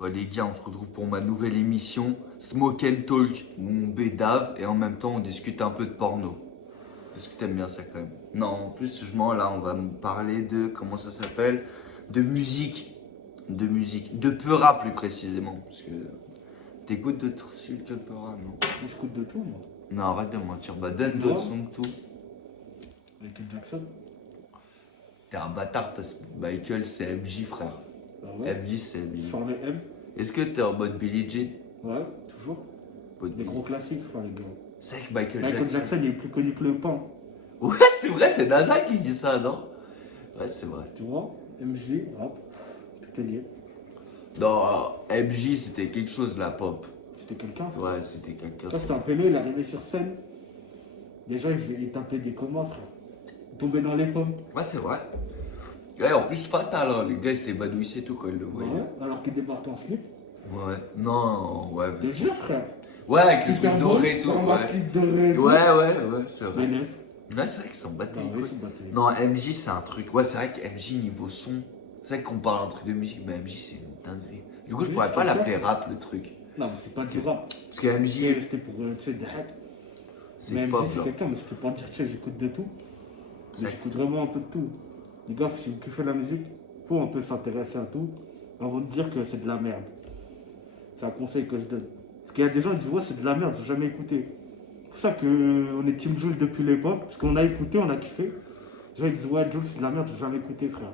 Ouais, les gars, on se retrouve pour ma nouvelle émission Smoke and Talk où on bédave et en même temps on discute un peu de porno. Est-ce que t'aimes bien ça quand même? Non, en plus, là, on va me parler de, comment ça s'appelle? De musique. De musique. De Peura plus précisément. Parce que t'écoutes d'autres sons que Peura, non? Moi, j'écoute de tout, moi. Non, arrête de mentir. Bah, donne Tu d'autres vois sons que tout. Michael Jackson. T'es un bâtard parce que Michael, c'est MJ, frère. Ah ouais. MJ, c'est MJ. Charlie M. Est-ce que t'es en mode Billie Jean? Ouais, toujours. Mode Des Billie- gros classiques, enfin, les gars. C'est vrai que Michael Michael Jackson. Jackson, il est plus connu que le pain. Ouais, c'est vrai, c'est NASA qui dit ça, non? Ouais, c'est vrai. Tu vois MJ, rap, tout est lié. Non, MJ, c'était quelque chose, la pop. C'était quelqu'un. Ouais, c'était quelqu'un. Ça, c'était un pélo, il arrivait sur scène. Déjà, il tapait des commandes, frère. Il tombait dans les pommes. Ouais, c'est vrai. Ouais, en plus, fatal, hein. Les gars, ils s'évanouissaient et tout quand ils le voyaient. Ouais, alors qu'il débarque en slip. Ouais. Non, ouais. Je te jure, frère. Ouais, avec le Super truc beau, doré et tout. sur un Ouais, slip doré et tout. ouais, c'est vrai. Vénef. Ouais, c'est vrai qu'ils s'en battaient Bah les oui, couilles. c'est battu. Non, MJ, c'est un truc. Ouais, c'est vrai que MJ, niveau son. C'est vrai qu'on parle un truc de musique, mais MJ, c'est une dinguerie. Du coup, je Oui, pourrais c'est pas clair. l'appeler rap, le truc. Non, mais c'est pas du rap. Parce que MJ, C'était pour, tu sais, des hacks. c'est Mais pop, MC, c'est genre. quelqu'un, mais je peux pas dire, tu sais, j'écoute de tout. C'est Mais vrai. j'écoute vraiment un peu de tout. Les gars, si vous kiffez la musique, faut un peu s'intéresser à tout avant de dire que c'est de la merde. C'est un conseil que je donne. Parce qu'il y a des gens qui disent, ouais, c'est de la merde, j'ai jamais écouté. C'est pour ça qu'on est Team Jules depuis l'époque, parce qu'on a écouté, on a kiffé. Les gens ils disent, ouais, Jules, c'est de la merde, j'ai jamais écouté, frère.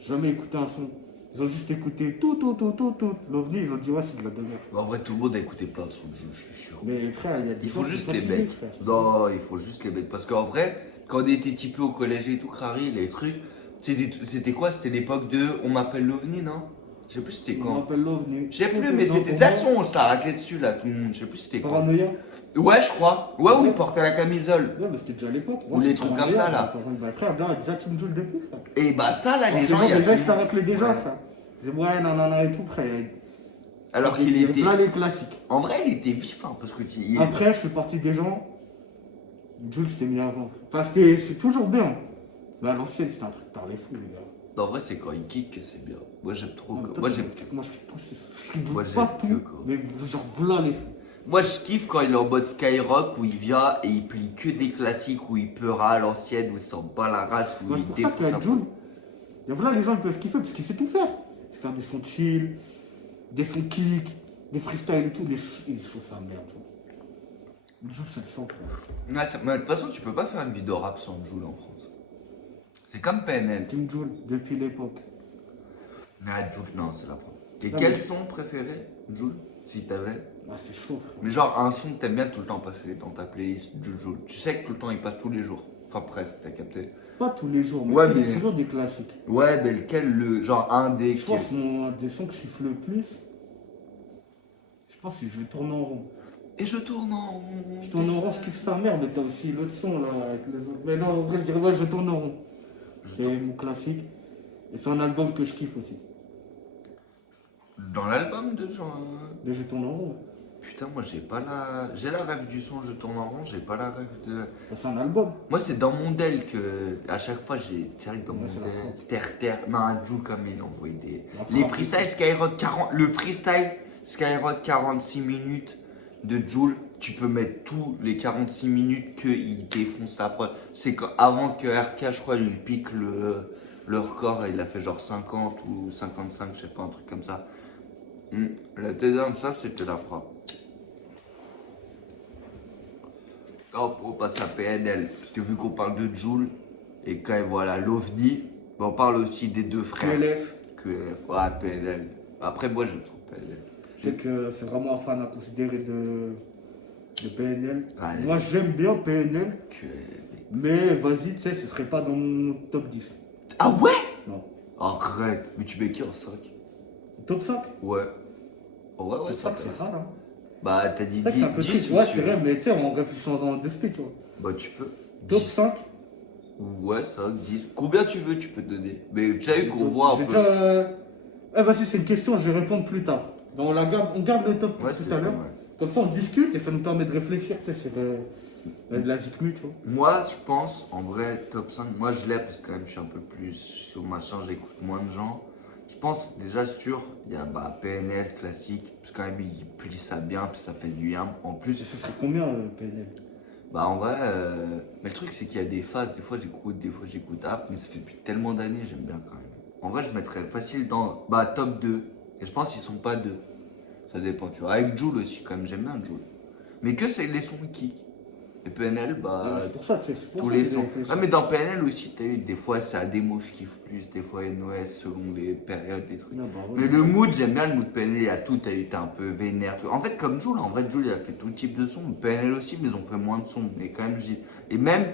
J'ai jamais écouté un son. Ils ont juste écouté tout. L'OVNI, ils ont dit, ouais, c'est de la merde. En vrai, tout le monde a écouté plein de sons de jeu, je suis sûr. Mais frère, il y a des Il faut gens qui juste sont les fatigués, mecs. frère. Non, il faut juste les mecs. Parce qu'en vrai, quand on était typé au collège et tout, Crary, les trucs, c'était quoi? C'était l'époque de On m'appelle l'OVNI, non? Je sais plus c'était On quand. m'appelle l'OVNI. Je sais plus, mais Non, c'était pour ça moi, le son, on s'est raclé dessus là, tout le monde. Je sais plus c'était quand. Paranoïa. Ouais, je crois. Ouais, où il portait la camisole. Ouais, mais c'était déjà à l'époque. Ou les trucs comme ça, là. Bah, frère, là, déjà, tu me joues le début, frère. Et bah, ça là, les Les gens, gens, il y a déjà, plus- ils s'arrêtent déjà, Ouais. frère. Ils disent, ouais, non, et tout, frère. Alors qu'il Il y a était. plein les classiques. En vrai, il était vif, hein, parce que tu. Après, je fais partie des gens. Jules, c'était mis avant. Enfin, c'est toujours bien. Mais à l'ancienne, c'était un truc par les fous, les gars. En vrai, c'est quand il kick que c'est bien. Moi, j'aime trop. Non, Quoi. toi, Moi, t'as j'aime. des trucs, moi, je kiffe tout. Je Moi, kiffe j'aime pas que, tout. quoi. Mais genre, voilà les fous. Moi, je kiffe quand il est en mode Skyrock où il vient et il plie que des classiques où il pleura à l'ancienne, où il s'en bat la race, où Moi, il c'est pour ça défonce qu'avec un Jules, peu. et voilà, les gens ils peuvent kiffer parce qu'il sait tout faire. Il sait faire des sons chill, des sons kick, des freestyles et tout. Il chauffe sa merde. Jules, c'est le son, quoi. Ouais, mais de toute façon, tu peux pas faire une vidéo rap sans Jul en France. C'est comme PNL. Team Jules, depuis l'époque. Ah, Jul, non, c'est la France. Et Non, quel mais- son préféré, Jul, si t'avais? Ah, c'est chaud, frère. Mais genre un son que t'aimes bien tout le temps passer dans ta playlist, Jul. Tu sais que tout le temps il passe tous les jours. Enfin, presque, t'as capté. Pas tous les jours, mais Ouais, il y a mais- toujours des classiques. Ouais, mais lequel, genre un des. Je pense mon des sons que je kiffe le plus, je pense que je tourne en rond. Et je tourne en rond. Je tourne en rond, je kiffe sa mère, mais t'as aussi l'autre son là avec les autres. Mais non, en vrai, je dirais ouais, je tourne en rond. C'est mon classique. Et c'est un album que je kiffe aussi. Dans l'album de genre. Mais je tourne en rond. Putain, moi j'ai pas la. J'ai la rêve du son, je tourne en rond, j'ai pas la rêve de. Bah, c'est un album. Moi c'est dans mon del que. À chaque fois j'ai direct dans Ouais, mon c'est la del. frappe. Terre. Non, un Jul comme il envoie des. La Les frappe. freestyle Skyrock 40. Le freestyle Skyrock 46 minutes de Jul, tu peux mettre tous les 46 minutes qu'il défonce la prod. C'est avant que RK, je crois, il pique le record et il a fait genre 50 ou 55, je sais pas, un truc comme ça. La TDM, ça c'était la frappe. Hop, on passe à PNL, parce que vu qu'on parle de Jul, et quand même voilà l'OVNI, mais on parle aussi des deux frères. QLF. QLF, ouais, PNL. Après, moi j'aime trop PNL. Je sais que c'est vraiment un fan à considérer de PNL. Allez. Moi j'aime bien PNL, QLF. mais vas-y, tu sais, ce serait pas dans mon top 10. Ah ouais? Non. Arrête, mais tu mets qui en 5? Top 5? Ouais. Oh, ouais, Top ça 5, c'est rare, hein. Bah, t'as dit C'est vrai que c'est un peu 10 triste. ou Ouais, tu c'est veux? vrai, mais tu sais, en réfléchissant en d'esprit, tu vois. Bah, tu peux. Top 10. 5? Ouais, 5, 10. Combien tu veux, tu peux te donner. Mais tu as eu qu'on voit un J'ai peu. déjà. Eh, vas-y, c'est une question, je vais répondre plus tard. Ben, on garde le top pour Ouais, tout c'est à l'heure. pas mal. Comme ça, on discute et ça nous permet de réfléchir, tu sais, sur la Zikmu, tu vois. Moi, je pense, en vrai, top 5, moi je l'ai parce que quand même je suis un peu plus sur machin, j'écoute moins de gens. Je pense déjà sûr, il y a PNL classique, parce que quand même il plie ça bien, puis ça fait du bien. En Et plus, ce serait combien PNL? en vrai, mais le truc c'est qu'il y a des phases, des fois j'écoute App, mais ça fait depuis tellement d'années, j'aime bien quand même. En vrai, je mettrais facile dans top 2. Et je pense qu'ils sont pas deux. Ça dépend, tu vois. Avec Jul aussi, quand même, j'aime bien Jul. Mais que c'est les sons qui. Et PNL, C'est pour ça, tu sais, c'est pour tous ça les que j'ai sons. réfléchi. Ah, mais dans PNL aussi, t'as eu des fois c'est ADMO, je kiffe plus, des fois NOS selon les périodes, les trucs. Non, bah, ouais. Mais le mood, j'aime bien le mood PNL, il y a tout, t'es un peu vénère. Tout. En fait, comme Jul, en vrai, Jul, il a fait tout type de sons. PNL aussi, mais ils ont fait moins de sons. Mais quand même, et même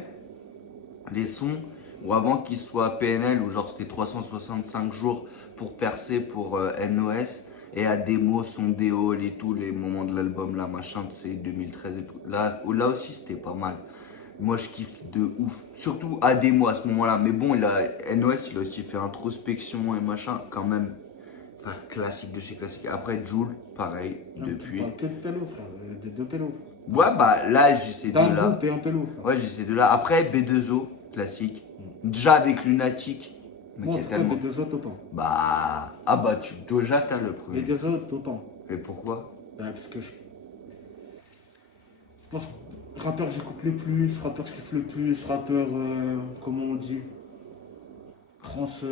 les sons, ou avant qu'ils soient PNL, où genre c'était 365 jours pour percer pour NOS, et à démo, son déo et tout, les moments de l'album, là, machin, c'est 2013 et tout. Là aussi, c'était pas mal. Moi, je kiffe de ouf. Surtout à démo à ce moment-là. Mais bon, NOS, il a aussi fait introspection et machin, quand même. Enfin, classique de chez classique. Après, Jul, pareil, Non, depuis. tu parles que de pélo, frère, de deux pélos. Ouais, là, j'ai ces T'as un deux-là. groupe et un pélo, frère. Ouais, j'ai ces deux-là. Après, B2O, classique. Déjà avec Lunatic. Mais Moi, qui en est tout cas, tellement. B2O, Topan. Doja, t'as le premier. B2O, Topan. Et pourquoi? Parce que je pense, rappeur que j'écoute le plus, rappeur que je kiffe le plus, rappeur, comment on dit, France,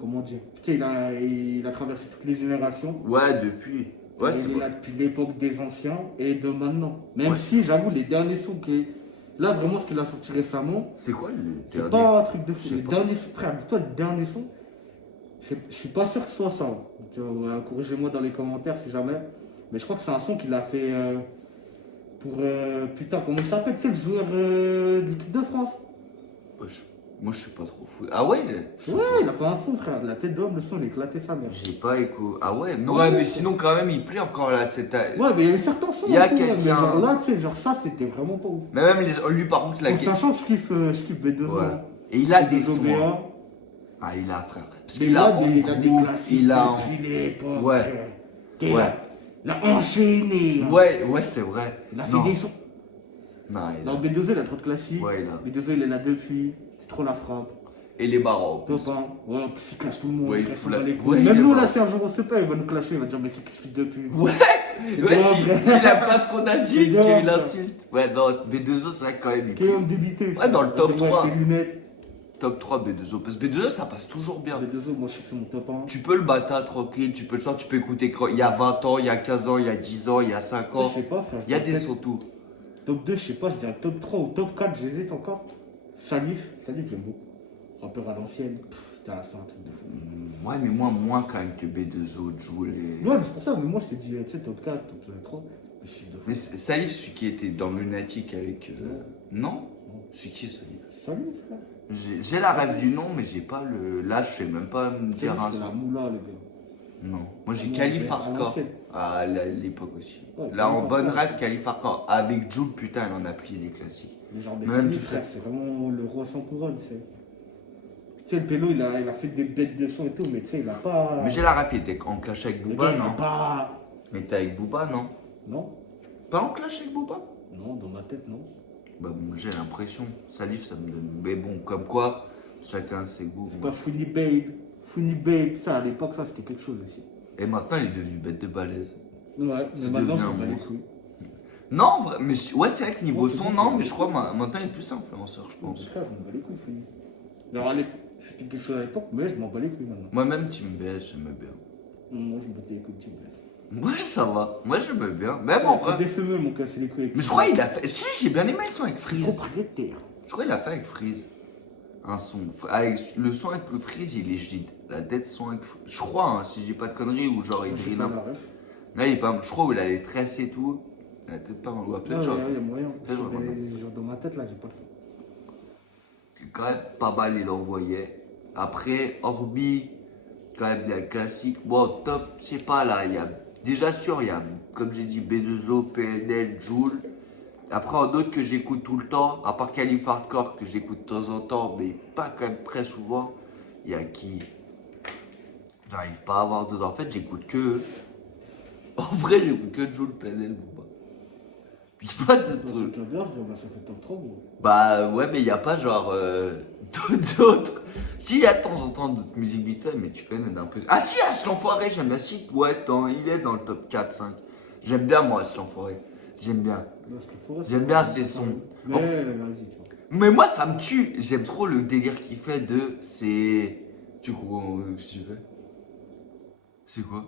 comment dire. Tu sais, il a traversé toutes les générations. Ouais, depuis. Ouais, c'est Il est vrai. là depuis l'époque des anciens et de maintenant. Même Ouais. si, j'avoue, les derniers sons qui. Là, vraiment, ce qu'il a sorti récemment, C'est quoi le c'est dernier? pas un truc de fou. Je sais Les pas. derniers sons, frère, toi, le dernier son, je suis pas sûr que ce soit ça. Corrigez-moi dans les commentaires si jamais. Mais je crois que c'est un son qu'il a fait pour. Putain, comment il s'appelle? C'est le joueur de l'équipe de France. Moi, je suis pas trop fou. Ah ouais? Ouais, il a fait un son, frère. De la tête d'homme, le son, il a éclaté sa mère. J'ai pas écouté. Ah ouais? Mais Ouais, ouais, mais ouais. sinon, quand même, il plie encore là. Ouais, mais il y avait certains sons. Il y a et tout, ouais, quelqu'un- mais genre là, tu sais, genre ça, c'était vraiment pas ouf. Mais même lui, par contre, En sachant que je kiffe B2O. Ouais. hein. Et il a des B2O, sons. BA. Ah, il a, frère. Parce Mais qu'il il a en des groupe, classiques il a de en- depuis l'époque. Ouais. frère. Qu'il Ouais. a enchaîné. hein. Ouais, c'est vrai. Il a Non. fait des sons. Non, il a- Non, B2O, il a trop de classiques. Ouais, il a. B2O, il est là depuis. C'est trop la frappe. Et les barons en plus. Top 1. Ouais, en plus, il clash tout le monde. Ouais, il frère, fout il s'en la- bat les ouais, couilles. il Même est nous, là, mort. si un jour on se fait, il va nous clasher. Il va dire, mais c'est qui ce fils de pute. Ouais, C'est ouais, bon, si, frère. s'il aime pas ce qu'on a dit, C'est bon, qu'il frère. insulte. Ouais, non, B2O, c'est vrai que quand même, il Qui est plie. homme débité. Ouais, dans le top Il va dire, 3. avec ses lunettes. Top 3 B2O. Parce que B2O, ça passe toujours bien. B2O, moi, je sais que c'est mon top 1. Tu peux le battre tranquille, tu peux le soir, tu peux écouter il y a 20 ans, il y a 15 ans, il y a 10 ans, il y a 5 Je ans. sais pas, frère. Il y a je des dirais sons tout. Top 2, je sais pas, je dirais top 3 ou top 4, j'hésite encore. Salif, j'aime beaucoup. Rappeur à l'ancienne. Putain, c'est un truc de fou. Ouais, mais moins quand même que B2O, Jul et. Ouais, mais c'est pour ça, mais moi je te dis, tu sais, top 4, top 3, mais chiffre de fou. Mais Salif, celui qui était dans Lunatic avec. Non? C'est qui Salif? Salut, frère. J'ai la rêve du nom, mais j'ai pas le. Là, je sais même pas me Salif, dire un c'était la son. moula, le gars. Non. Moi, j'ai Ah, Calif à Hardcore. l'ancienne. À l'époque aussi. Ouais, Là, en Calif bonne Hardcore. rêve, Calif Hardcore. Avec Jul, putain, il en a plié des classiques. Mais genre des Même Salif, tout frère, c'est vraiment le roi sans couronne, tu sais. Tu sais, le pélo, il a fait des bêtes de son et tout, mais tu sais, il a pas. Mais j'ai la rêve, il était en clash avec Le Booba, gars, il a non? pas. Mais t'es avec Booba, non? Non, Pas en clash avec Booba? non, dans ma tête, non. Bah bon, j'ai l'impression. Salif, ça me donne. Mais bon, comme quoi, chacun ses goûts. C'est pas Funny Babe. Funny Babe, ça, à l'époque, ça, c'était quelque chose aussi. Et maintenant, il est devenu bête de balèze. Ouais, C'est mais maintenant, devenu ça un bat les monstre. couilles. Non, en vrai, mais ouais, c'est vrai que niveau Ouais, c'est son, bon, non, c'est mais bon. je crois maintenant, il est plus influenceur, je pense. Frère, je m'en bats les couilles, Funny. Alors, c'était quelque chose à l'époque, mais je m'en bats les couilles maintenant. Moi-même, Team BS, j'aimais bien. Moi, je me battais les couilles de Team Best. Moi, ça va. Moi, j'aimais bien. Mais bon, T'as après. des femelles m'ont cassé les couilles avec Mais je crois qu'il a fait. Si, j'ai bien aimé le son avec Freeze. Propriétaire. Je crois qu'il a fait avec Freeze. Un son. Avec le son avec le Freeze, il est gide. La tête son avec Freeze. Je crois, hein, si j'ai pas de conneries, ou genre il Je sais brille pas un la peu. ref. Là, il est pas. Je crois qu'il a les tresses et tout. Il a peut-être pas mal. Ouais, peut-être Ouais, genre. il y a moyen. Peut-être genre, Genre, dans ma tête, là, j'ai pas le fond. Quand même pas mal, il envoyait. Après, Orbi, quand même, il y a le classique. Bon, top, je sais pas, là, il y a. Déjà sûr, il y a, comme j'ai dit, B2O, PNL, Jul. Après, en d'autres que j'écoute tout le temps, à part Calif Hardcore que j'écoute de temps en temps, mais pas quand même très souvent, il y a qui j'arrive pas à avoir dedans. En fait, j'écoute que eux. En vrai, j'écoute que Jul, PNL, Booba. Il y a pas Bah, d'autres c'est trucs. déjà bien, frère. Bah, ça fait top 3, gros. Bah ouais, mais il n'y a pas genre d'autres. Si, il y a de temps en temps d'autres musiques vite fait, mais tu connais d'un peu. Ah si, H l'enfoiré, j'aime bien. Si, ouais, il est dans le top 4, 5. J'aime bien moi, H l'enfoiré. J'aime bien. Bah, ce qu'il faut, c'est J'aime pas- bien ces sons. Mais Oh. vas-y, tu vois. Mais moi, ça me tue. J'aime trop le délire qu'il fait de. C'est. Tu crois que tu fais? C'est quoi?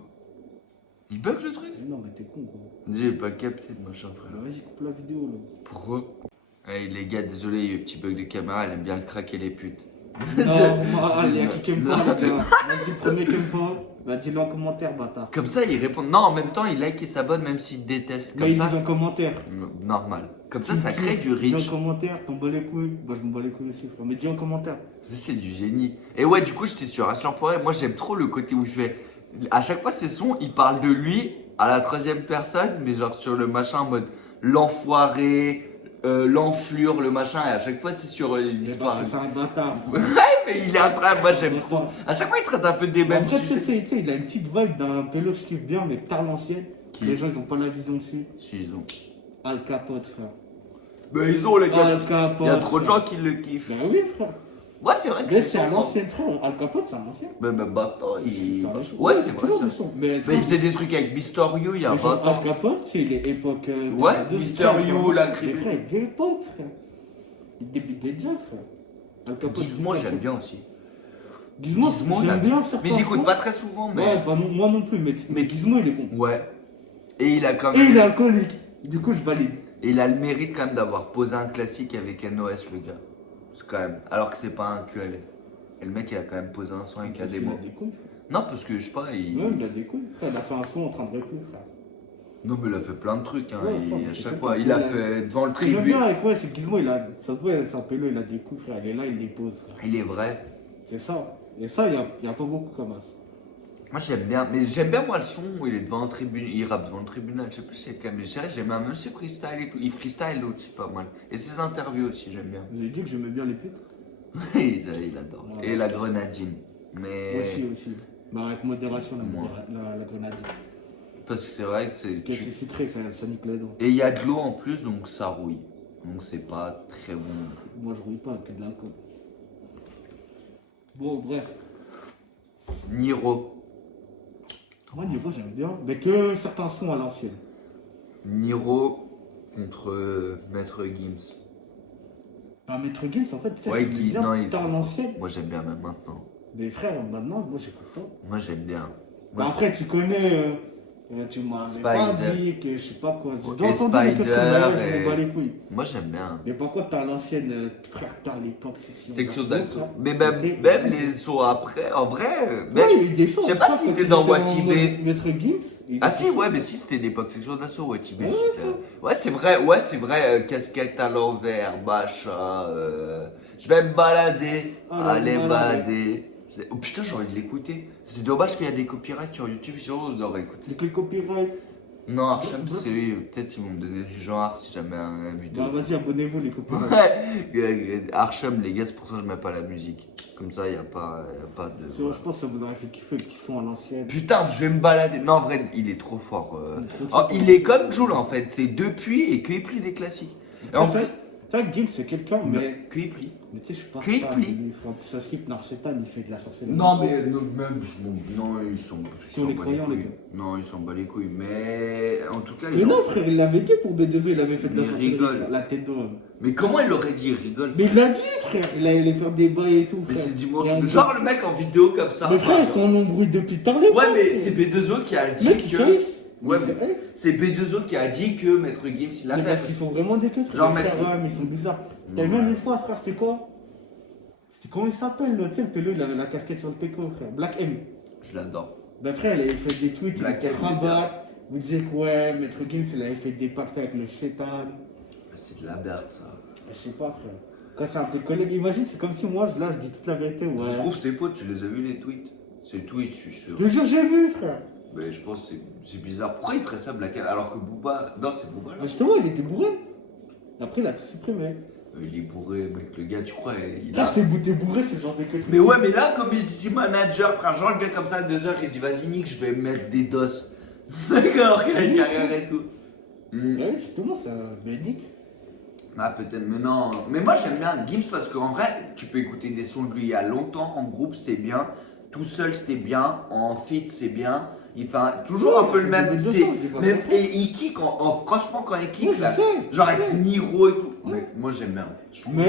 Il bug le truc? Mais non, mais t'es con, gros. J'ai pas capté de machin, frère. Bah, vas-y, coupe la vidéo, là. Pourquoi? Hey, les gars, désolé, il y a eu un petit bug de caméra, elle aime bien le craquer les putes. Normal, il y a qui aime pas, les gars. Vas-y, premier qui aime pas. Bah, dis-le en commentaire, bâtard. Comme ça, il répond. Non, en même temps, il like et s'abonne même s'il déteste. Comme Mais ils ça, disent en commentaire. normal. Comme ça crée du Dis reach. en commentaire, t'en bats les couilles. Bah, je m'en bats les couilles aussi, frère. Mais dis en commentaire. Ça, c'est du génie. Et ouais, du coup, j'étais sur H l'enfoiré. Moi, j'aime trop le côté où il fait. À chaque fois, ses sons, il parle de lui à la troisième personne, mais genre sur le machin en mode l'enfoiré, l'enflure, le machin. Et à chaque fois, c'est sur Mais l'histoire. parce que c'est un bâtard. Ouais, mais il est incroyable. Moi, j'aime trop. À chaque fois, il traite un peu des En mêmes fait, sujets. tu sais, il a une petite vibe d'un pélo que je kiffe bien, mais tard l'ancienne. Qui? Les gens, ils ont pas la vision dessus. Si, ils ont. Al Capote, frère. Mais ils ont, les gars. Al Capote. Il y a trop de frère. gens qui le kiffent. Bah oui, frère. Ouais, c'est vrai que Mais c'est à son- l'ancienne, frère. Al Capote, c'est à l'ancienne. Mais maintenant, il. Putain, Ouais, c'est vrai toujours ça. du son. Mais Mais il faisait des trucs avec Mister You il y a mais 20 genre, ans. Al Capote, c'est les époques. Ouais, de- Mister frère, You, frère, la mais tribu. frère, il l'époque, frère. Il débute déjà, frère. Al Capote. Gizmo, c'est j'aime pas- bien aussi. Gizmo, Gizmo, j'aime bien certains Mais j'écoute sons. pas très souvent, mais. Ouais, pas non- moi non plus, mais Gizmo, il est bon. Ouais. Et il a quand Et même. il est alcoolique. Du coup, je valide. Et il a le mérite quand même d'avoir posé un classique avec NOS, le gars. C'est quand même. Alors que c'est pas un QLF. Et le mec, il a quand même posé un son avec Parce qu'il Ademo. a des couilles. Non, parce que je sais pas, il. Ouais, il a des couilles. Frère, il a fait un son en train de répondre, frère. Non, mais il a fait plein de trucs, hein. Ouais, et frère, à c'est chaque pas fois, tout. il a Il a- fait devant le Ce que j'aime tribut. bien avec ouais, c'est Gizmo, ça se voit, sa pélo, il a des couilles, frère. Il est là, il les pose, frère. Il est vrai. C'est ça. Et ça, il y a pas beaucoup comme ça. Moi j'aime bien, mais j'aime bien moi le son où il est devant un tribunal, il rappe devant le tribunal, je sais plus c'est quel, mais j'aime bien même ses freestyles et tout. Il freestyle aussi pas mal. Et ses interviews aussi, j'aime bien. Vous avez dit que j'aimais bien les putes. il adore. Ouais, Et ouais, la c'est- grenadine. Mais. Aussi. Mais avec modération, Moi. la grenadine. Parce que c'est vrai que c'est. Parce que c'est sucré, ça nique les dents. Et il y a de l'eau en plus, donc ça rouille. Donc c'est pas très bon. Moi, je rouille pas, que de l'alcool. Bon, bref. Niro. Moi, niveau, j'aime bien. Mais que certains sons à l'ancienne. Niro contre Maître Gims. Bah, Maître Gims, en fait, tu sais, Ouais, j'aimais Guy- bien non, il- tard l'ancienne. Moi j'aime bien même maintenant. Mais frère, maintenant, moi, j'écoute pas. Moi j'aime bien. Bah, Moi, après, tu connais. Tu m'avais pas Spider. dit que je sais pas quoi. J'ai Et déjà entendu les Spider, quatre mariages, je et- me bats les couilles. moi j'aime bien. Mais par contre, t'as l'ancienne, frère, t'as l'époque, c'est Section d'Acto. ça. Mais même, C'était- même les sons après, en vrai. Même... Ouais, il défend. Je sais pas ça, s'il quand était il dans en Wachibé. mode Maître Gims. il Ah était- si, ouais, mais si c'était l'époque section d'assaut, ouais, Tibet. Ouais, Ouais, c'est vrai, casquette à l'envers, machin. Je vais me balader, Ah, aller me balader. Oh putain, j'ai envie de l'écouter. C'est dommage qu'il y a des copyrights sur YouTube, sinon on l'aurait écouté. De quel copyright? Non, Archam, c'est peut-être ils vont me donner du genre si jamais un vidéo. Bah, vas-y, abonnez-vous, les copains. Ouais, Archam, les gars, c'est pour ça que je mets pas la musique. Comme ça, il n'y a pas de. C'est vrai, je pense que ça vous aurait fait kiffer le petit son à l'ancienne. Putain, je vais me balader. Non, en vrai, il est trop fort. Il est trop Oh, fort. il est comme Jul en fait. C'est depuis et qu'il plie des classiques. Et en C'est fait, vrai- c'est vrai que Gims, c'est quelqu'un, mais. qu'il plie. Mais tu sais, je suis pas Qu'il fan, plie. mais frère, en plus, ça skip Narchetan, il fait de la sorcellerie. Non, mais même, non, ils sont. Si on est bat croyants, les les couilles. gars. Non, ils sont bat les couilles. Mais en tout cas, Mais il non, en- frère, il l'avait dit pour B2V, il avait fait de la Il sorcellerie. rigole. frère, la tête d'homme. Mais comment il aurait dit, il rigole? Mais il l'a dit, frère. Il allait faire des bails et tout, Mais frère. c'est du Il y a un mensonge. Genre le mec en vidéo comme ça. Mais frère, ils sont en embrouille depuis tard, les Ouais, gars. mais c'est B2O qui a dit Mec, ils que. savent. Ouais, Mais c'est- c'est B2O qui a dit que Maître Gims il l'a Mais fait. parce qu'ils sont vraiment des queues. Genre, frère, Maître- ouais, mais ils sont bizarres. T'as Ouais. même une fois, frère, c'était quoi? C'était comment il s'appelle, là, tu sais, le pélo, il avait la casquette sur le teco, frère. Black M. Je l'adore. Ben frère, il avait fait des tweets, il Black était M, rabat. Vous disiez que ouais, Maître Gims, il avait fait des pactes avec le chétan. C'est de la merde ça. Je sais pas, frère. Quand c'est un de tes collègues, imagine, c'est comme si moi, là, je dis toute la vérité, ouais. Ça se trouve, c'est faux, tu les as vus les tweets. C'est tweets, je suis sûr. Je te jure, j'ai vu, frère. Mais je pense que c'est bizarre. Pourquoi il ferait ça, Black M, alors que Booba. Non, c'est Booba là. Ben, justement, il était bourré. Après, il a tout supprimé. Il est bourré, mec, le gars, tu crois, il Frère, a. c'est bouté bourré, c'est le genre de queue. Mais ouais, mais là, comme il dit manager, frère, genre le gars comme ça à 2 heures, il se dit vas-y, Nick, je vais mettre des doses. Mec, alors qu'il a une carrière et tout. Ouais, justement, c'est un bénique. Ah, peut-être, mais non. Mais moi, j'aime bien Gims parce qu'en vrai, tu peux écouter des sons de lui il y a longtemps. En groupe, c'était bien. Tout seul, c'était bien. En feat, c'est bien. Il fait toujours un peu le même. Et il kick, franchement, quand il kick, Ouais, je là, sais, genre je avec sais. Niro et tout. Ouais. Moi, j'aime bien. Je trouve que-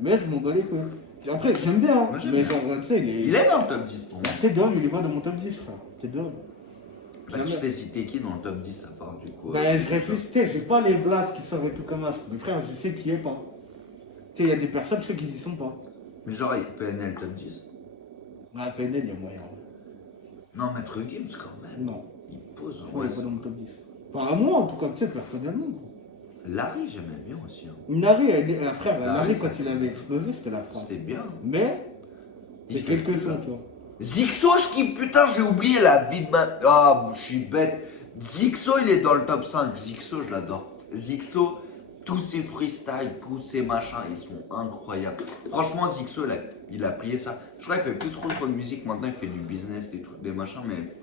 Mais je m'en bats les couilles. Après, j'aime bien, Moi, j'aime mais bien. genre, tu sais, Il est dans le top 10 pour moi. T'es d'homme, il est pas dans mon top 10, frère. T'es d'homme. Bah, tu sais citer qui dans le top 10 à part du coup. Ben, je réfléchis, tu sais, j'ai pas les blasts qui sortent et tout comme ça. Mais frère, je sais qui est pas. Tu sais, il y a des personnes, je sais qu'ils y sont pas. Mais genre, avec PNL top 10. Ouais, PNL, il y a moyen. Non, Maître Gims quand même. Non, Il pose. ouais, Ouais, il est pas dans mon top 10. Enfin, à moi, en tout cas, tu sais, personnellement. Larry, j'aimais bien aussi. Hein. Nari, frère, Nari, Nari, quand ça il fait- avait explosé, c'était la France. C'était bien. Mais, Il c'est fait quelques plus, sons, là. tu vois. Zixo, je kiffe, putain, j'ai oublié la vie de ma. Ah, je suis bête. Zixo, il est dans le top 5. Zixo, je l'adore. Zixo, tous ses freestyles, tous ses machins, ils sont incroyables. Franchement, Zixo, il a plié ça. Je crois qu'il fait plus trop de musique maintenant, il fait du business, des trucs, des machins, mais.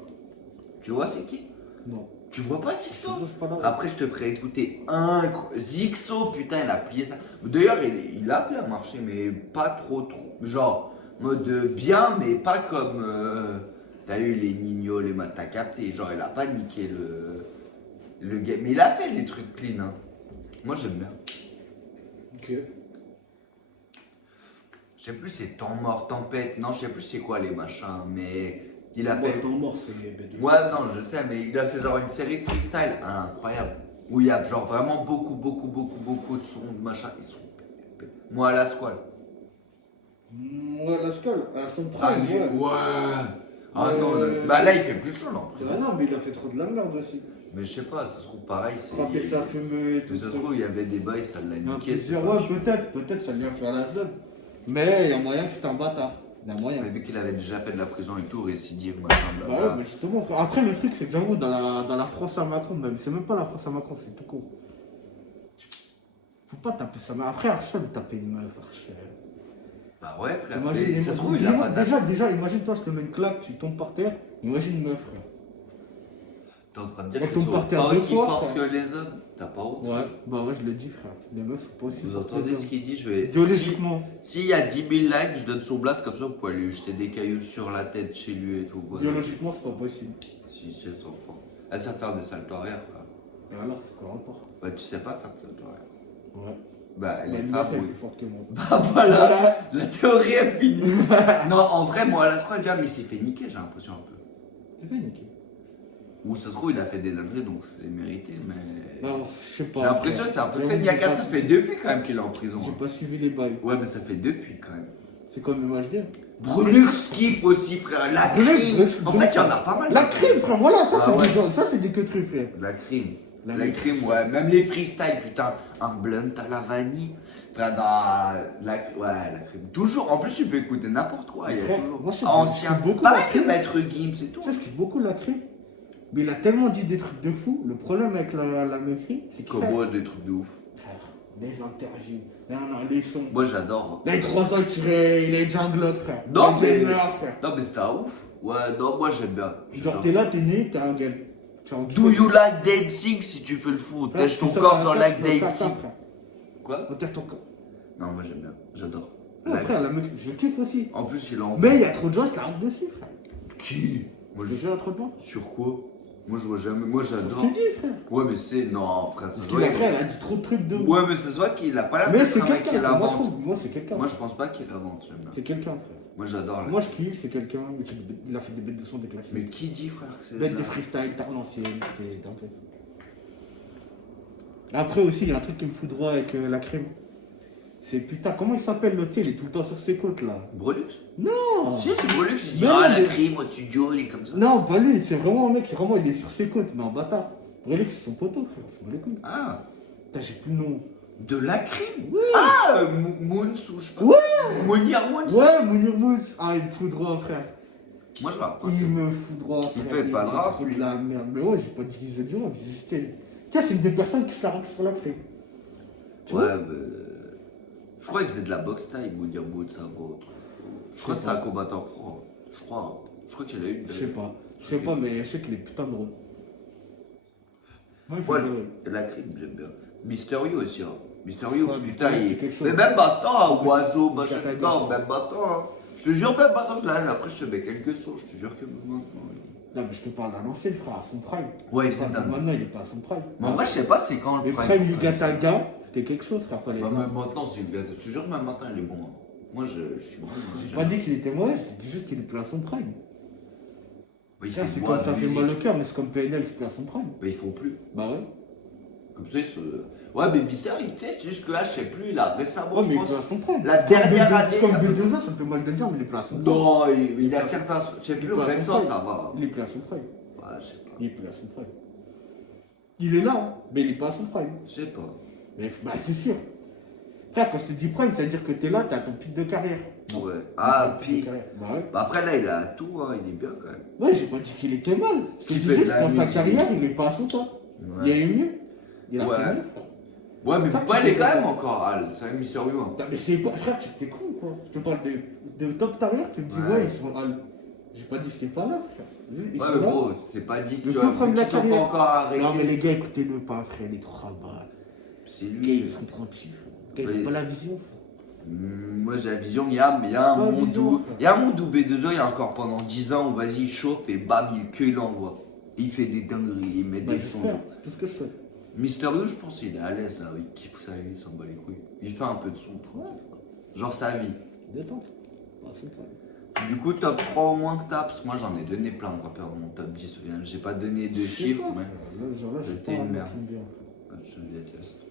Tu vois, c'est qui? Non. Tu vois pas Zixo? Je sais pas là. Après, je te ferai écouter Zixo, putain, il a plié ça. D'ailleurs, il a bien marché, mais pas trop. Genre, mode bien, mais pas comme. T'as eu les Nino, les maths, t'as capté. Genre, il a pas niqué le game. Mais il a fait des trucs clean, hein. Moi, j'aime bien. Ok. Je sais plus, c'est temps mort, tempête. Non, je sais plus c'est quoi les machins, mais il a Moi, fait. temps mort, c'est B2. Ouais, non, je sais, mais il a fait genre une série de freestyle incroyable. Où il y a genre vraiment beaucoup de sons, de machins. Ils sont. Moi, à la squale. Ouais, la Skull, à son Ah, prime, ouais. ouais. Ah non, bah là, il fait plus chaud, non. Ah non, mais il a fait trop de la merde aussi. Mais je sais pas, ça se trouve pareil. Frapper sa fumée et tout. Mais ça se trouve, il y avait des bails, ça l'a Il y a niqué. c'est plusieurs, pas- ouais, peut-être ça lui a fait la zone. Mais il y a moyen que c'est un bâtard. Il y a moyen. Mais vu qu'il avait déjà fait de la prison et tout, récidive, machin, Bah blablabla. ouais, mais justement, frère. Après, le truc, c'est que j'avoue, dans la France à Macron, même, c'est même pas la France à Macron, c'est tout court. Faut pas taper ça. Mais après, Archel, taper une meuf, Archel. Bah ouais, frère. Imagine, Mais ça se trouve, il a pas déjà, imagine-toi, je te mets une claque, tu tombes par terre. Imagine une meuf, frère. T'es en train de dire Elle qu'elles tombe sont par terre pas deux aussi fois, fortes que frère. les hommes. T'as pas honte? Ouais, bah ouais, je le dis, frère. Les meufs sont pas aussi Vous fortes que entendez les ce hommes. qu'il dit? Je vais. Biologiquement. S'il y a 10 000 likes, je donne son blast comme ça, vous pouvez lui jeter des cailloux sur la tête chez lui et tout. quoi. Biologiquement, c'est pas possible. Si, elles sont fortes. Elles savent faire des saltos arrière, frère. Et alors, c'est quoi le rapport? Bah, tu sais pas faire de saltos arrière. Ouais. Bah, Mais les une femmes, meuf, elle est oui. plus forte que moi. Bah voilà, la théorie est finie. Non, en vrai, moi, à la squad, déjà, mais il s'est fait niquer, j'ai l'impression un peu. C'est fait niquer. Ou ça se trouve, il a fait des dingueries, donc c'est mérité, mais. Non, je sais pas. J'ai l'impression que c'est un peu J'avoue, fait. j'ai Miyaka, pas ça suivi. fait depuis quand même qu'il est en prison. J'ai hein. pas suivi les bails. Ouais, mais ça fait depuis quand même. C'est quoi mes MHD? Brûlure, skip aussi, frère. La Brûlure, crime. brûlure, En fait, il y en a pas mal. La crime, frère, voilà, ça Ah c'est ouais. des gens, ça c'est des queuteries, frère. La crime. La La crime, ouais. Même les freestyles, putain. Un blunt à la vanille. Frère, non, ouais, la crime. Toujours. En plus, tu peux écouter n'importe quoi. Il y a Frère, toujours. moi, je sais que Ancien. j'aime beaucoup Pareil la que crime. Maître Gims et tout. Ça, je kiffe beaucoup la crime. Mais il a tellement dit des trucs de fou. Le problème avec la méfie, c'est que frère, Comment des trucs de ouf. les interviews, non, les sons. Moi, j'adore. Les 3 ans tirés, les jungles, frère. Non, les mais- Jenner, frère. Non, mais c'était un ouf. Ouais, non, moi, j'aime bien. Genre, t'es là, t'es né, t'as un gueule. Do you like dancing si tu fais le fou? Tèche ton corps dans like dancing. Quoi? Enterre ton corps. Non, moi j'aime bien, j'adore. Ouais, La- frère, la meuf, je kiffe aussi. En plus, il est en. Mais il y a trop de gens qui la rentrent dessus, frère. Qui? Moi, Déjà, il y a trop de gens. Sur quoi? Moi, je vois jamais. Moi, C'est ce j'adore. qu'il dit, frère. Ouais, mais c'est. Non, frère, ça Parce se qu'il voit. a, frère, il a dit trop de trucs de. Ouais, mais ça se voit qu'il a pas l'air Mais d'être c'est un mec qui quelqu'un, frère. Moi, je l'invente. trouve, moi, c'est quelqu'un. Moi, je pense pas qu'il invente, j'aime bien. C'est quelqu'un, frère. Moi, j'adore la. Moi, je kiffe, c'est quelqu'un. Il a fait des bêtes de son déclassées. Mais qui dit, frère, que c'est. Bêtes de des la- freestyle, t'as l'ancienne, c'était dingue. Après aussi, il y a un truc qui me fout droit avec la crème. C'est putain, comment il s'appelle le, tu sais, il est tout le temps sur ses côtes là. Brelux? Non Si, c'est Brelux, il dit Mais ah, non, la mais- crime au studio, il est comme ça. Non, pas lui, c'est vraiment un mec, c'est vraiment, il est sur ses côtes, mais en bâtard. Relix, c'est son poteau, frère, c'est les couilles. Ah, Putain, j'ai plus le nom. de la crime? Ouais. Ah, Moons ou je sais pas. Ouais. Mounir Moons? Ouais, Mounir Mousse. Ah, il me fout droit, frère. Moi, je rappe pas. Il me fout droit, frère. fait pas de dit rap, trop lui. de la merde. Mais ouais, j'ai pas dit qu'il faisait du rap, j'ai juste. Tiens, c'est une des personnes qui se la raconte sur la crème. Tu Ouais, vois mais. Je crois qu'il faisait de la boxe taille, Mounir Moons, ça vaut autre. Je crois que c'est sais un pas. combattant pro. Je crois. Je crois qu'il a eu. Je sais pas. Je sais pas, mais je sais qu'il est putain drôle. Ouais, il fait Ouais, de- la crime, j'aime bien. Mysterio aussi, hein. Mysterio, Ouais, putain, Mysterio, il. c'était quelque chose. Mais même maintenant, oiseau, Il machin, catague, non, ouais. même maintenant, hein. Je te jure, même maintenant, je l'ai. Après, je te mets quelques sons, je te jure que maintenant. Non, mais je te parle d'un ancien, frère, à son prime. Ouais, Je te c'est parle de dingue. Maintenant, il est pas à son prime. Mais en vrai, je sais pas, c'est quand le Mais prime Yugataga, c'était quelque chose, frère, fallait Bah, voir. même maintenant, c'est une Je te jure, même maintenant, il est bon. Hein. Moi, je suis bon. J'ai pas dit qu'il était mauvais, je t'ai dit juste qu'il est plus à son prime. Bah, il Ça, fait c'est moins comme ça de fait musique. mal au cœur, mais c'est comme PNL, c'est plus à son prime. Bah, ils font plus. Bah ouais. Comme ça, ils se. Ouais, mais Mister, il fait, c'est juste que là, je sais plus, là, récemment, Ouais, je mais il est pense. plus à son prime. La C'est comme dernière B2, année, c'est comme un peu- B2A, ça me fait mal de le dire, mais il est plus à son prime. Non, il y a certains. Je sais plus, Il est plus à son récent, prime. ça va. Il est plus à son prime. Ouais, je sais pas. Il est plus à son prime. Il est là, hein, mais il est pas à son prime. Je sais pas. Mais bah, c'est sûr. Frère, quand je te dis prime, ça veut dire que t'es là, t'as ton pic de carrière. Ouais. Ah, Ton pic de puis. carrière. Bah ouais. Bah, après, là, il a tout, hein, il est bien quand même. Ouais, j'ai pas dit qu'il était mal. Je te Qui dis fait de juste la dans sa musique. carrière, il est pas à son temps. Il a eu mieux. Il a Ouais. fait mieux. Ouais, mais Ça, pourquoi tu il est peux quand pas. même encore Al. C'est un Mysterio. Hein. Non, mais c'est pas. Frère, t'es con quoi. Je te parle de top carrière, tu me dis Ouais. ouais, ils sont hall. J'ai pas dit que c'était pas là, frère. Ils Ouais, sont mais là. gros, c'est pas dit que Le tu coup, vois, prendre vu la qu'ils sont pas carrière. encore arrêtés. Non, mais les gars, écoutez-le pas, frère, il est trop rabat. C'est Le gars, lui. il est compréhensif. Le gars, il Oui. a pas la vision. Moi j'ai la vision, il y a un Pas monde vision, où. frère. Il y a un monde où B2O, il y a encore pendant 10 ans où vas-y, il chauffe et bam, il envoie. Il fait des dingueries, il met Bah, des sons. j'espère, c'est tout ce que je fais. Mysterio, je pense qu'il est à l'aise là, il kiffe sa vie, il s'en bat les couilles. Il fait un peu de son, tranquille. Genre sa vie. Détente. Bah, c'est pas. Du coup, top 3 au moins que t'as, parce que moi j'en ai donné plein de rappeurs dans mon top 10. J'ai pas donné de Je sais chiffres, pas, mais frère. Là, genre là, j'ai J'étais pas une un merde. qui me vient. je déteste.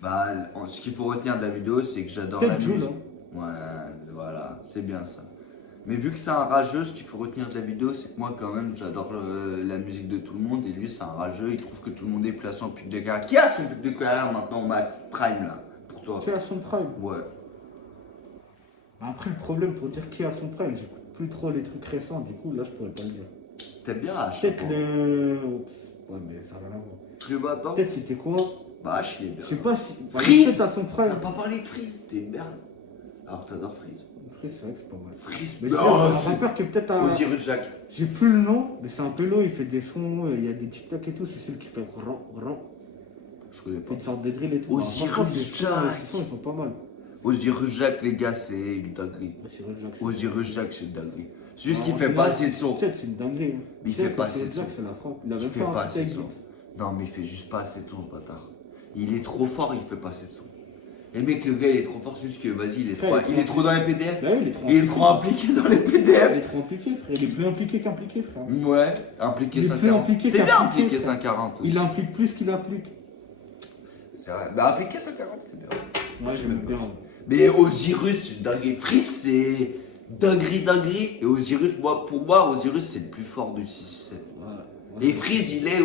Bah, ce qu'il faut retenir de la vidéo, c'est que j'adore la Peut-être Jules, musique. hein. Ouais, voilà, c'est bien ça. Mais vu que c'est un rageux, ce qu'il faut retenir de la vidéo, c'est que moi, quand même, j'adore la musique de tout le monde. Et lui, c'est un rageux, il trouve que tout le monde est placé en pic de carrière. Qui a son pic de carrière maintenant, Max Prime, là, pour toi? Qui a son prime. Ouais. Bah, après, le problème pour dire qui a son prime, j'écoute plus trop les trucs récents, du coup, là, je pourrais pas le dire. T'aimes bien H? Peut-être le. Ouais, mais ça n'a rien à voir. Plus maintenant? Peut-être c'était quoi? Bah, H, il est bien. Je sais pas si. Bah, Freeze. Peut-être à son On prime. n'a pas parlé de Freeze, t'es une merde. Alors, t'adores Freeze. Freeze, c'est vrai que c'est pas mal. Freeze, Mais non, c'est un rappeur qui est peut-être un. Osiris Jack. J'ai plus le nom, mais c'est un peu lourd, il fait des sons, il y a des TikTok et tout, c'est celui qui fait ran, ran. Je connais Il fait pas. une sorte de drill et tout. Osiris Franchement, ces sons, Jack. ces sons, ils sont pas mal. Osiris Jack, les gars, c'est une dinguerie. Osiris Jack, c'est- Osiris Jack, c'est une dinguerie. C'est juste Non, qu'il fait c'est pas là, assez de sons. C'est une dinguerie. hein. Mais il Tu sais fait que pas Osiris assez de Jack, sons. c'est la frappe. Il Il avait fait fait un pas feat assez de avec sons. Giggs. Non, mais il fait juste pas assez de sons, ce bâtard. Il est trop fort, il fait pas assez de sons. Et mec, le gars, il est trop fort, c'est juste que vas-y, il est Frère, trop, il est trop dans les PDF. Bah oui, il est trop Il est trop impliqué dans les Il PDF. est trop impliqué, frère. Il est plus impliqué qu'impliqué, frère. Ouais, impliqué Il est plus 540. impliqué C'était bien qu'impliqué, impliqué frère. 540 aussi. Il implique plus qu'il implique. C'est vrai. Bah, impliqué 540, c'est bien. Ouais, j'aime bien. Mais Osiris, c'est dinguerie. Freeze, c'est dinguerie. Et Osiris, pour moi, Osiris, c'est le plus fort du 6-7. Ouais. Et Freeze, il est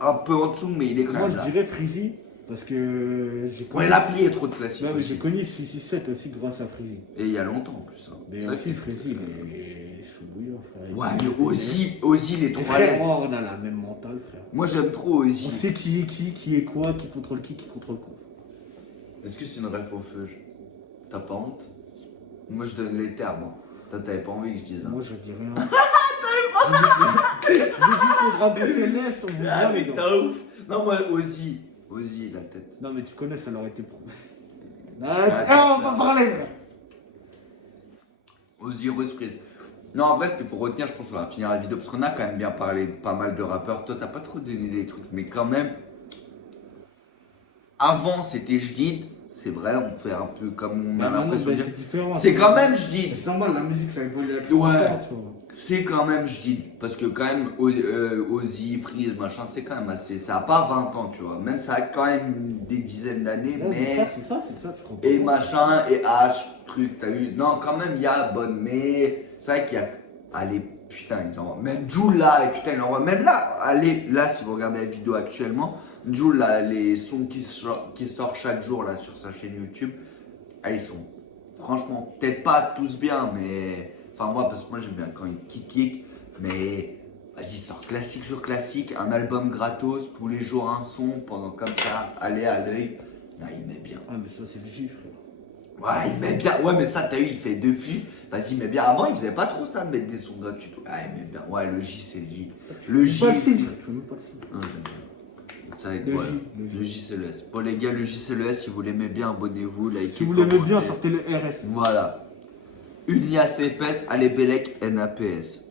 un peu en dessous, mais il est quand Moi, même je là. dirais Freezy, parce que j'ai Ouais, l'appli est trop de classique. Ouais, mais aussi. j'ai connu 667 aussi grâce à Freezy. Et il y a longtemps en plus. Hein. Mais C'est vrai aussi, que- Freezy, il est chaud bouillant, frère. Ouais, mais Ozzy, il est Et trop à frère, l'aise. moi, on a la même mentale, frère. Moi, j'aime trop On Ozzy. sait qui est qui est quoi, qui contrôle qui contrôle quoi. Est-ce que c'est une ref au feu? T'as pas honte? Moi, je donne les termes. Hein. Toi, t'avais pas envie que je dise ça. Moi, je dis rien. J'ai juste le drapeau céleste, on vous voit, les gars. t'as ouf. Non, moi, Ozzy, la tête. Non, mais tu connais, ça leur a été prouvé. Ouais, Ah, on peut parler, frère. Ozzy, Freeze. Non, en vrai, ce qu'il faut retenir, je pense qu'on va finir la vidéo parce qu'on a quand même bien parlé de pas mal de rappeurs. Toi, t'as pas trop donné des trucs, mais quand même. Avant, c'était Jdid. C'est vrai, on fait un peu comme on Mais a maintenant, l'impression de dire. c'est différent. C'est quand même Jdid. C'est normal, la musique, ça évolue avec Ouais. son temps, tu vois. C'est quand même Jdid. Parce que quand même, Ozzy, Freeze, machin, c'est quand même assez. Ça a pas 20 ans, tu vois. Même ça a quand même des dizaines d'années, Ouais, mais mais. c'est ça, tu comprends. Et machin, et H, truc, t'as vu. Non, quand même, il y a bonne, mais c'est vrai qu'il y a. Allez, putain, ils envoient. Même Jul là, et putain, il envoie. Même là, allez, là, si vous regardez la vidéo actuellement, Jul là, les sons qui sortent chaque jour là sur sa chaîne YouTube, ah, ils sont franchement, peut-être pas tous bien, mais. Enfin, moi, parce que moi, j'aime bien quand il kick, mais. Vas-y, sort classique sur classique, un album gratos, tous les jours un son, pendant comme ça, allez à l'œil. Non, il met bien. Ah, mais ça, c'est le J, frère. Ouais, il met bien. Ouais, mais ça, t'as eu, il fait depuis. Vas-y, il met bien. Avant, il faisait pas trop ça de mettre des sons gratuits. Ah, il met bien. Ouais, le J, c'est le J. Le J. Pas le filtre, tu veux même pas le filtre. Ah, j'aime bien. Ça va être Le voilà. J, le J. Le J, c'est le S. Bon, les gars, le J, c'est le S. Si vous l'aimez bien, abonnez-vous, likez. Si vous l'aimez bien, commentez. sortez le RS. Voilà. Une liasse épaisse, allez, Bellec, NAPS.